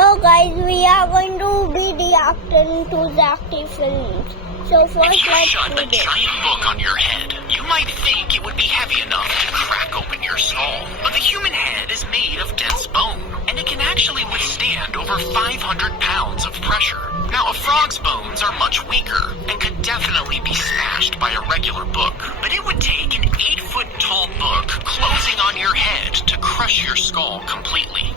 Hello guys, we are going to be reacting to Zakti films. So first if you let's shut do a this. giant book on your head, you might think it would be heavy enough to crack open your skull. But the human head is made of dense bone, and it can actually withstand over 500 pounds of pressure. Now, a frog's bones are much weaker and could definitely be smashed by a regular book. But it would take an 8-foot-tall book closing on your head to crush your skull completely.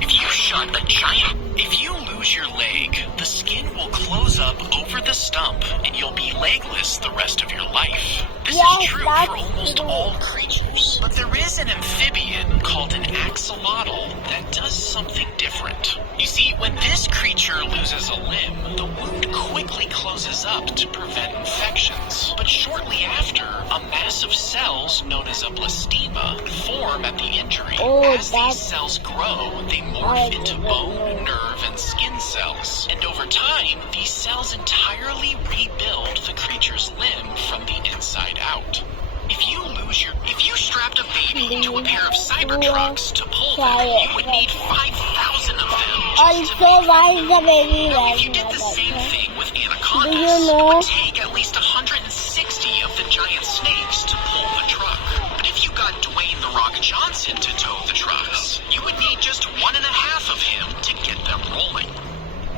If you lose your leg, the skin will close up over the stump and you'll be legless the rest of your life. This is true for almost all creatures. But there is an amphibian called an axolotl that does something different. You see, when this creature loses a limb, the wound quickly closes up to prevent infections. But shortly after, a mass of cells known as a blastema form at the injury. As these cells grow, they morph into bone, nerve, and skin cells. And over time, these cells entirely rebuild the creature's limb from the inside out. If you strapped a baby to a pair of Cybertrucks to pull them, you would need 5,000 of them. Also, why is the baby If you wearing did a the same diaper? thing with anacondas, Do you it know? would take at least 160 of the giant snakes to pull the truck. But if you got Dwayne "The Rock" Johnson to tow the trucks, you would need just 1.5 of him to get them rolling.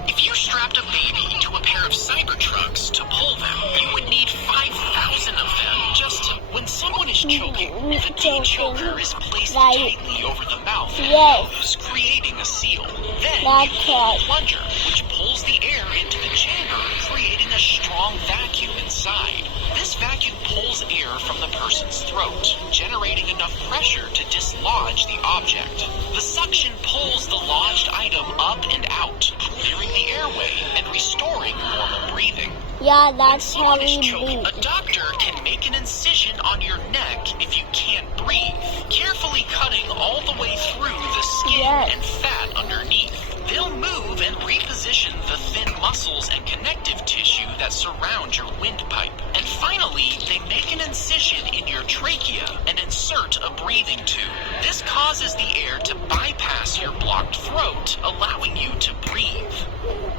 If you strapped a baby to a pair of Cybertrucks to pull them, you would need 5,000 of them just to... When someone is choking, the de-choker is placed tightly over the mouth and nose, creating a seal. Then you pull the plunger, which pulls the air into the chamber, creating a strong vacuum inside. This vacuum pulls air from the person's throat, generating enough pressure to dislodge the object. The suction pulls the lodged item up and out, clearing the airway and restoring normal breathing. Yeah, that's how Someone we is do. choking. A doctor can make an incision on your neck if you can't breathe, carefully cutting all the way through the skin and fat underneath. They'll move and reposition the thin muscles and connective tissue that surround your windpipe. And finally, they make an incision in your trachea and insert a breathing tube. This causes the air to bypass your blocked throat, allowing you to breathe.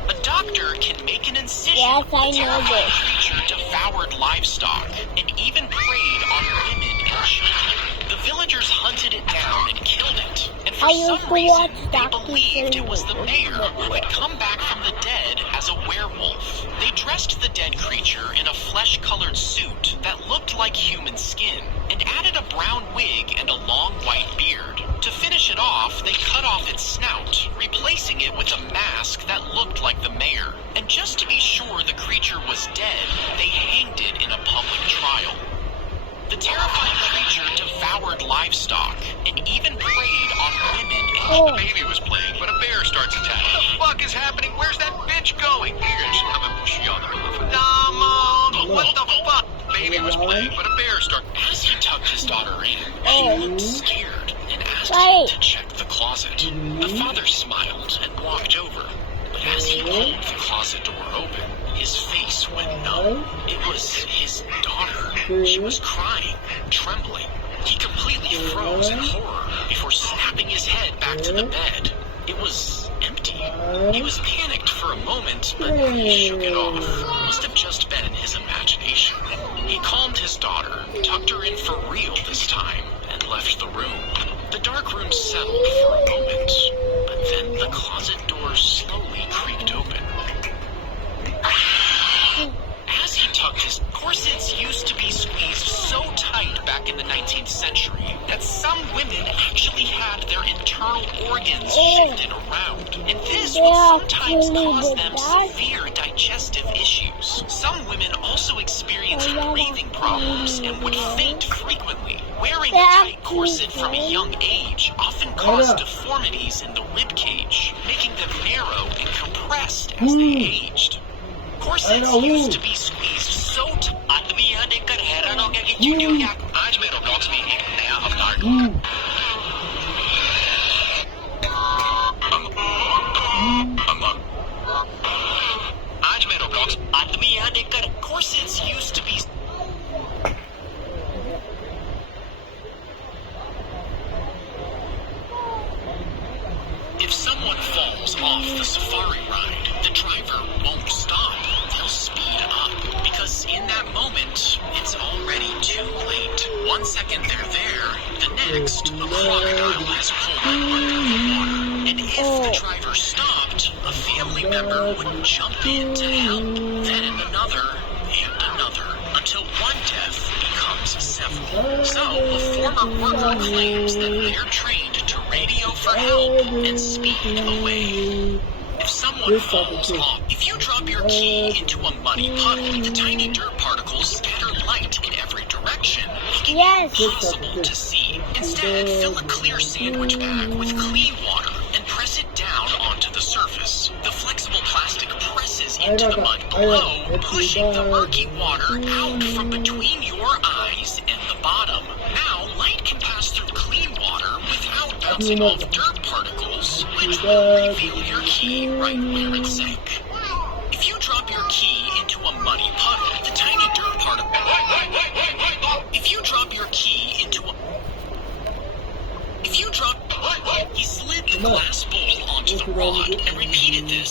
A doctor can make an incision. Yes, I The know terrifying this. creature devoured livestock and even preyed on women and children. The villagers hunted it down and killed it. And for I used some to reason, watch they Dr. believed it was the Phil. mayor who had come back from the dead as a werewolf. They dressed the dead creature in a flesh-colored suit that looked like human skin and added a brown wig and a long white beard. To finish it off, they cut off its snout, replacing it with a mask that looked like the mayor. And just to be sure the creature was dead, they hanged it in a public trial. The terrifying creature devoured livestock and even preyed on women and The baby was playing, but a bear starts attacking. What the fuck is happening? Where's that bitch going? What the fuck? Baby was playing, but a bear started. As he tucked his daughter in, she looked scared and asked Right. him to check the closet. The father smiled and walked over, but as he pulled the closet door open, his face went numb. It was his daughter. She was crying, trembling. He completely froze in horror before snapping his head back to the bed. It was empty. He was panicked for a moment, but he shook it off. It must have just been his imagination. He calmed his daughter, tucked her in for real this time, and left the room. The dark room settled for a moment, but then the closet door slowly creaked open. As he tucked his corsets used to be squeezed so tight back in the 19th century that some women actually had their internal organs shifted around. And this would sometimes cause them severe digestive issues. Some women also experienced breathing problems and would faint frequently. Wearing a tight corset from a young age often caused deformities in the rib cage, making them narrow and compressed as they aged. Corsets used to be squeezed so tight. आदमी यह देखकर हैरान हो गया कि चींटियों की आंख आज में रोबलॉक्स में एक नया अवतार ढूंढा। आज में रोबलॉक्स आदमी यह देखकर corsets used to be. If someone falls off the safari ride, the driver won't stop. They'll speed up because in that moment, it's already too late. 1 second they're there, the next, a crocodile has pulled them under the water. And if the driver stopped, a family member would jump in to help. Then another and another, until one death becomes several. So, a former worker claims that they're trained to radio for help and speed away. If someone falls off, if you drop your key into a muddy puddle, the tiny dirt particles scatter light in every direction, making it impossible to see. Instead, fill a clear sandwich bag with clean water and press it down onto the surface. The flexible plastic presses into the mud below, pushing the murky water out from between your eyes and the bottom. Now, light can pass through clean water without bouncing off dirt particles, which will reveal your key right where it sank. If you drop your key into a muddy puddle, the tiny dirt particle... If you drop your key into a... If you drop... He slid the glass bowl onto the rod and repeated this